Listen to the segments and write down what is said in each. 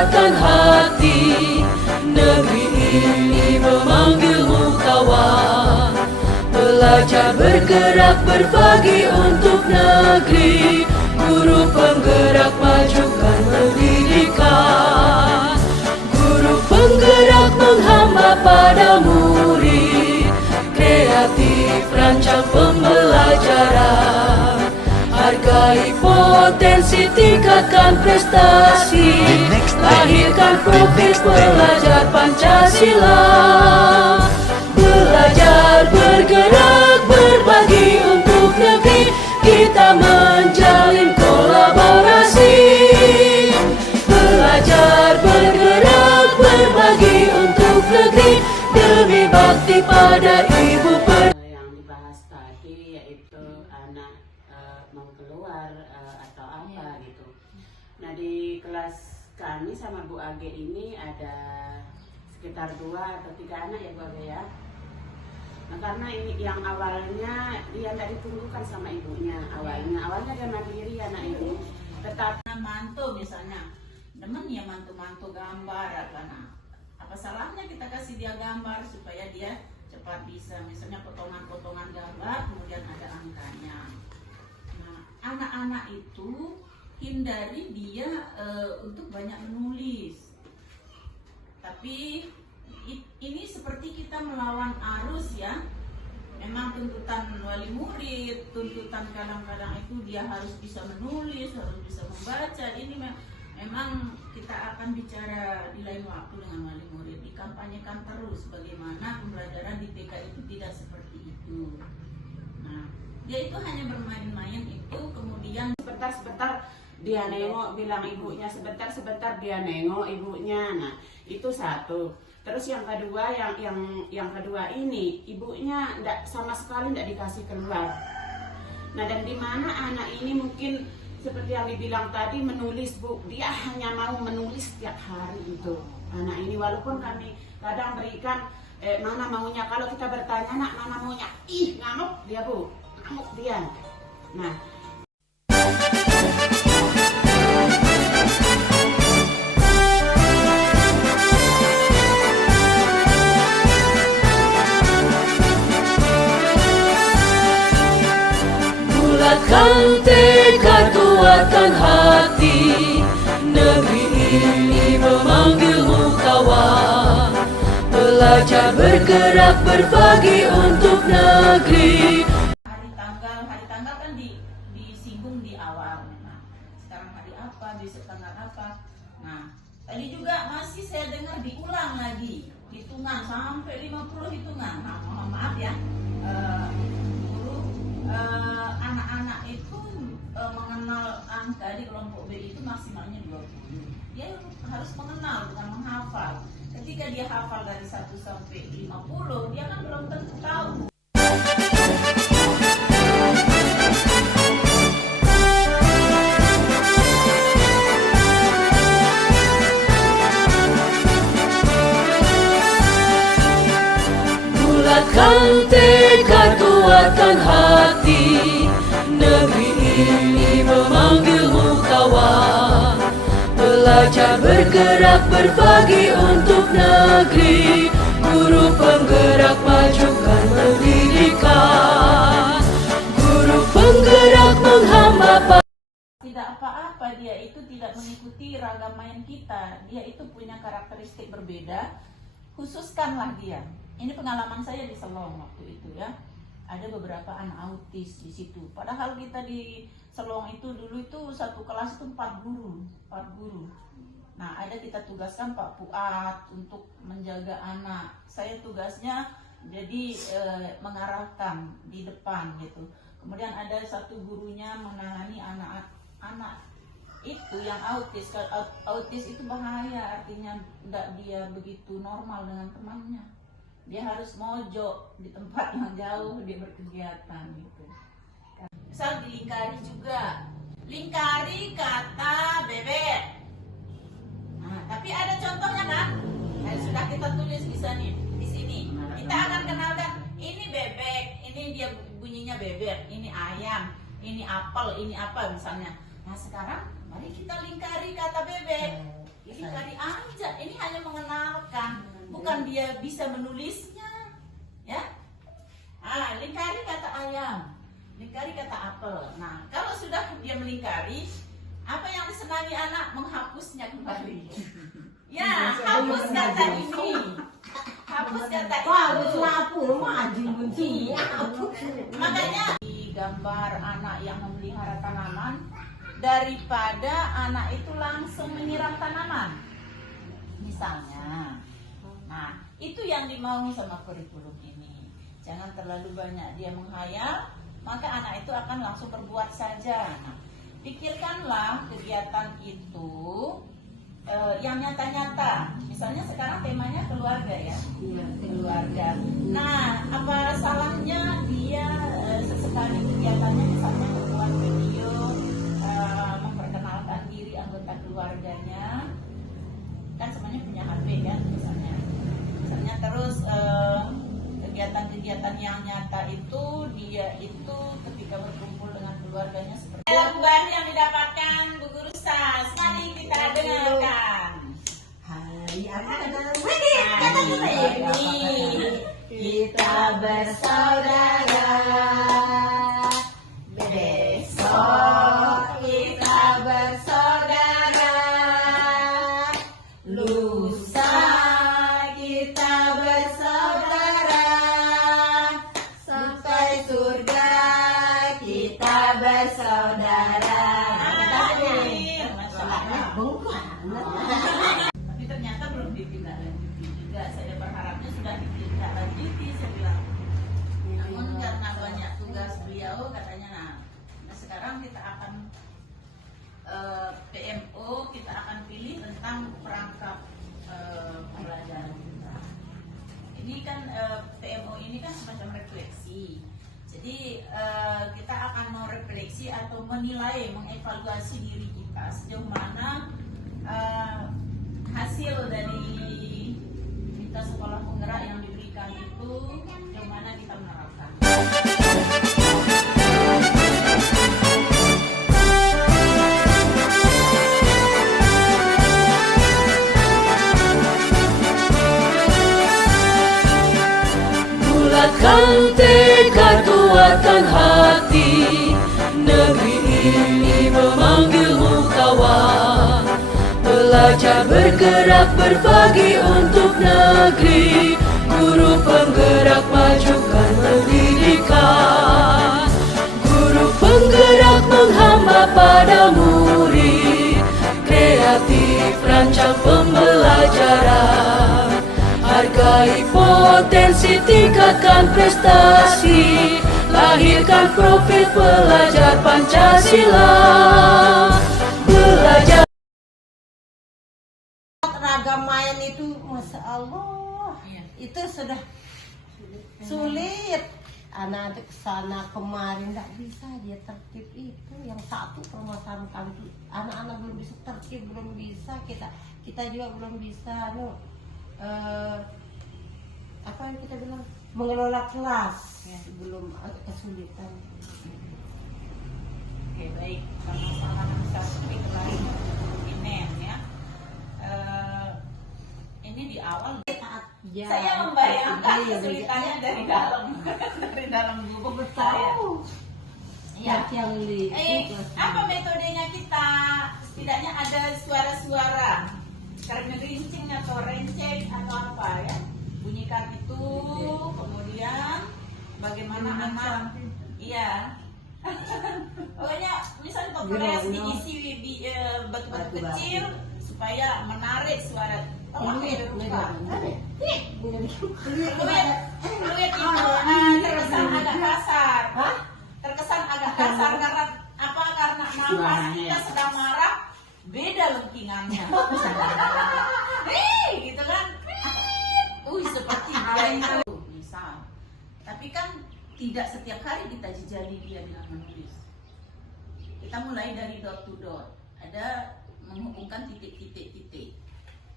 kuatkan hati. Negeri ini memanggilmu kawan. Belajar bergerak berbagi untuk negeri. Guru penggerak majukan pendidikan. Guru penggerak menghamba pada murid. Kreatif rancang pembelajaran. Hargai potensi, tingkatkan prestasi. Lahirkan profil pelajar Pancasila. Belajar bergerak berbagi untuk negeri. Kita menjalin kolaborasi. Belajar bergerak berbagi untuk negeri. Demi bakti pada ibu yang dibahas tadi yaitu anak mau keluar atau apa gitu. Nah, di kelas kami sama Bu Age ini ada sekitar 2 atau 3 anak ya Bu Age ya. Nah, karena ini yang awalnya dia tidak ditunggukan sama ibunya, awalnya dia mandiri anak ini. Tetapi mantu misalnya, temen ya mantu-mantu gambar apa salahnya kita kasih dia gambar supaya dia cepat bisa, misalnya potongan-potongan gambar kemudian ada angkanya. Nah, anak-anak itu hindari dia untuk banyak menulis. Tapi ini seperti kita melawan arus ya. Memang tuntutan wali murid, tuntutan kadang-kadang itu dia harus bisa menulis, harus bisa membaca. Ini memang kita akan bicara di lain waktu dengan wali murid. Dikampanyekan terus bagaimana pembelajaran di TK itu tidak seperti itu. Nah, dia itu hanya bermain-main itu, kemudian sebentar-sebentar dia nengok, bilang ibunya, sebentar-sebentar dia nengok ibunya. Nah, itu satu. Terus yang kedua, yang kedua ini ibunya sama sekali tidak dikasih keluar. Nah, dan di mana anak ini mungkin seperti yang dibilang tadi menulis Bu, dia hanya mau menulis setiap hari itu. Anak ini walaupun kami kadang berikan mana maunya, kalau kita bertanya nak mana maunya, ngamuk dia Bu, ngamuk dia. Nah, bulatkan tekad, kuatkan hati. Negeri ini memanggilmu kawan. Belajar bergerak berbagi untuk negeri. hari tanggal kan disinggung di awal. Nah, sekarang hari apa, besok tanggal apa. Nah, tadi juga masih saya dengar diulang lagi hitungan sampai 50 hitungan. Nah, mohon maaf ya, anak-anak itu mengenal angka di kelompok B itu maksimalnya 20. Dia harus mengenal, bukan menghafal. Ketika dia hafal dari 1 sampai 50, dia kan belum tentu tahu. Bulatkan tekad, kuatkan hati. Negeri ini memanggilmu kawan. Belajar bergerak berbagi untuk negeri. Guru penggerak majukan pendidikan. Guru penggerak menghamba. Tidak apa-apa, dia itu tidak mengikuti ragam main kita. Dia itu punya karakteristik berbeda. Khususkanlah dia. Ini pengalaman saya di Selong waktu itu ya. Ada beberapa anak autis di situ. Padahal kita di Selong itu dulu itu satu kelas itu 4 guru. Nah, ada kita tugaskan Pak Fuad untuk menjaga anak. Saya tugasnya jadi mengarahkan di depan gitu. Kemudian ada satu gurunya menangani anak-anak itu yang autis. Autis itu bahaya, artinya tidak dia begitu normal dengan temannya. Dia harus mojok di tempat yang jauh dia berkegiatan gitu. Misal dilingkari juga, lingkari kata bebek. Nah, tapi ada contohnya kan? Nah, sudah kita tulis bisa nih di sini. Kita akan kenalkan ini bebek, ini dia bunyinya bebek, ini ayam, ini apel, ini apa misalnya. Nah, sekarang mari kita lingkari kata bebek. Ini ketika diajak, ini hanya mengenalkan, bukan dia bisa menulisnya, ya. Lingkari kata ayam, lingkari kata apel. Nah, kalau sudah dia melingkari, apa yang disenangi anak? Menghapusnya kembali. Ya, hapus kata ini, hapus kata ini. Makanya di gambar anak yang memelihara tanaman, daripada anak itu langsung menyiram tanaman, misalnya. Nah, itu yang dimaui sama kurikulum ini. Jangan terlalu banyak dia menghayal, maka anak itu akan langsung berbuat saja. Nah, pikirkanlah kegiatan itu yang nyata-nyata. Misalnya sekarang temanya keluarga ya, keluarga. Nah, apa salahnya dia sesekali kegiatannya misalnya membuat video, memperkenalkan diri anggota keluarganya, kan semuanya punya HP kan misalnya terus kegiatan-kegiatan yang nyata itu dia itu ketika berkumpul dengan keluarganya seperti dalam bahan yang didapatkan Bu Guru Sas. Mari kita dengarkan. Hari anak ini kita bersaudara, besok kita bersaudara, lusa kita bersaudara, sampai surga kita bersaudara. Tapi ternyata belum ditindaklanjuti juga. Saya berharapnya sudah ditindaklanjuti, saya bilang. Namun karena banyak tugas beliau katanya, nah sekarang kita akan PMO, kita akan pilih tentang perangkap pembelajaran kita. Ini kan PMO ini kan semacam refleksi. Jadi kita akan merefleksi atau menilai, mengevaluasi diri kita sejauh mana hasil dari kita sekolah penggerak yang diberikan itu, sejauh mana kita menerapkan. Bulatkan tekad, kuatkan hati. Negeri ini memanggilmu kawan. Belajar bergerak berbagi untuk negeri. Guru penggerak majukan pendidikan. Guru penggerak menghamba pada murid. Kreatif rancang pembelajaran. Hargai potensi, tingkatkan prestasi. Lahirkan profil pelajar Pancasila. Belajar ragam main itu, masya Allah, itu sudah sulit. Anak kesana kemarin nggak bisa dia tertib, itu yang satu permasalahan kami. Anak-anak belum bisa tertib, belum bisa, kita juga belum bisa apa yang kita bilang, mengelola kelas, belum agak kesulitan. Oke, baik. Sama-sama satu kemarin Inen ya. Ini di awal saya membayangkan kesulitannya dari dalam gubuk saya. Ya. Apa metodenya kita? Setidaknya ada suara-suara, karena gerincing atau renceng atau apa ya? Bunyikan itu, kemudian bagaimana anak, iya. Pokoknya misalnya toples diisi batu-batu kecil supaya menarik suara. Fluid itu terkesan agak kasar. Terkesan agak kasar karena apa? Karena nafas kita sedang marah, beda lengkingannya. Gitu kan? Seperti dia itu misal. Tapi kan tidak setiap hari kita jejali dia dengan menulis. Kita mulai dari dot to dot. Ada menghubungkan titik-titik-titik.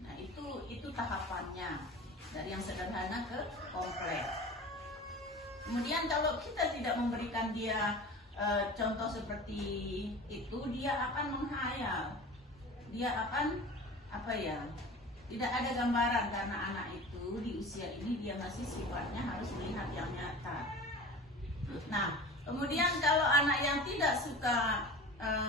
Nah itu tahapannya, dari yang sederhana ke kompleks. Kemudian kalau kita tidak memberikan dia contoh seperti itu, dia akan menghayal, dia akan apa ya, tidak ada gambaran karena anak itu di usia ini dia masih sifatnya harus melihat yang nyata. Nah, kemudian kalau anak yang tidak suka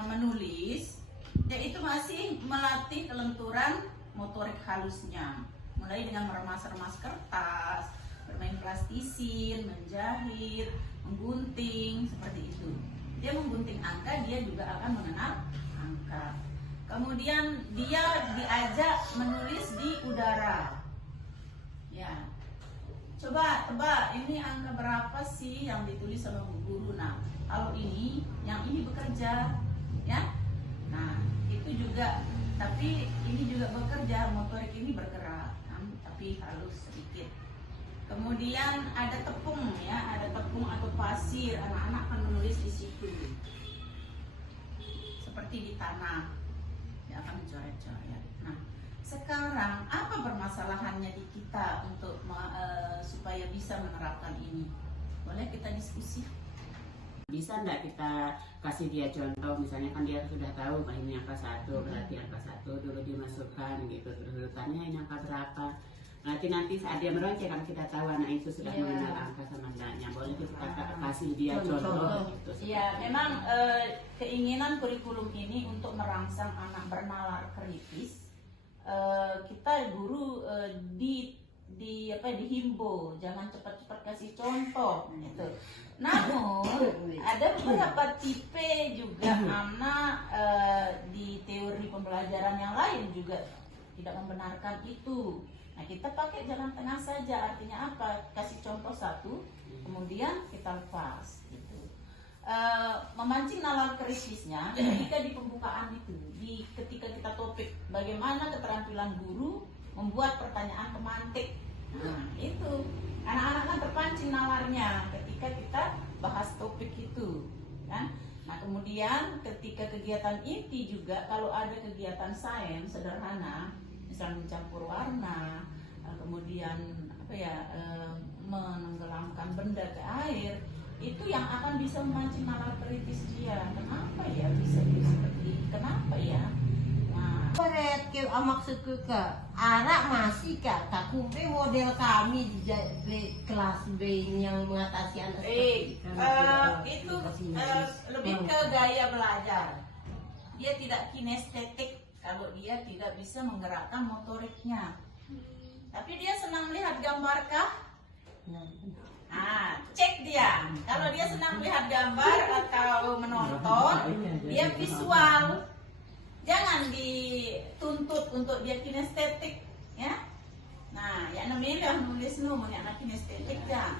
menulis, dia itu masih melatih kelenturan motorik halusnya, mulai dengan meremas-remas kertas, bermain plastisin, menjahit, menggunting, seperti itu. Dia menggunting angka, dia juga akan mengenal angka. Kemudian dia diajak menulis di udara. Ya. Coba tebak, ini angka berapa sih yang ditulis sama Bu Guru? Nah, kalau ini, yang ini bekerja, ya. Nah, itu juga, tapi ini juga bekerja, motorik ini bergerak, tapi halus sedikit. Kemudian ada tepung, ya, ada tepung atau pasir, anak-anak akan menulis di situ. Seperti di tanah, dia akan mencoret-coret. Nah, sekarang apa permasalahannya di kita untuk supaya bisa menerapkan ini? Boleh kita diskusi? Bisa enggak kita kasih dia contoh, misalnya kan dia sudah tahu ini angka 1, berarti angka 1 dulu dimasukkan gitu, terus urutannya ini angka berapa. Nanti saat dia meronceng kan kita tahu anak itu sudah mengenal angka sama enggaknya. Boleh kita kasih dia contoh gitu. Iya, memang keinginan kurikulum ini untuk merangsang anak bernalar kritis. Kita guru dihimbau jangan cepat-cepat kasih contoh gitu. Namun ada beberapa tipe juga anak di teori pembelajaran yang lain juga tidak membenarkan itu. Nah, kita pakai jalan tengah saja, artinya apa? Kasih contoh satu, kemudian kita lepas gitu. Memancing nalar kritisnya ketika di pembukaan itu, ketika kita topik bagaimana keterampilan guru membuat pertanyaan pemantik. Nah, itu anak-anak kan terpancing nalarnya ketika kita bahas topik itu, kan? Nah, kemudian ketika kegiatan inti juga, kalau ada kegiatan sains sederhana, misalnya mencampur warna, kemudian menenggelamkan benda ke air, itu yang akan bisa memancing nalar kritis dia. Kenapa ya bisa seperti ini? Kenapa ya? Nah, maksudku ke anak masih kak takumpe model kami di kelas B yang mengatasi anak itu lebih ke gaya belajar. Dia tidak kinestetik kalau dia tidak bisa menggerakkan motoriknya. Tapi dia senang melihat gambar kah? Cek dia. Kalau dia senang melihat gambar atau menonton, dia visual. Jangan dituntut untuk dia kinestetik, ya. Nah, ya namanya nulis anak kinestetik ya.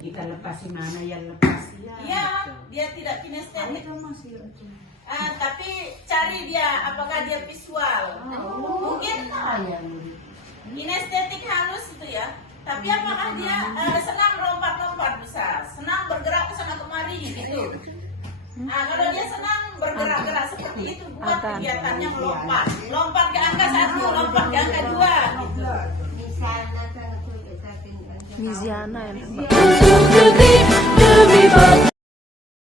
Kita lepasin mana yang lepas ya. Iya, dia tidak kinestetik. Tapi cari dia apakah dia visual. Mungkin kinestetik halus itu ya. Tapi apakah dia senang lompat-lompat bisa, senang bergerak ke sana kemari gitu. Nah, kalau dia senang bergerak-gerak seperti itu, buat kegiatannya melompat. Lompat ke angka 1, lompat ke angka 2 gitu. Untuk negeri demi bangsa.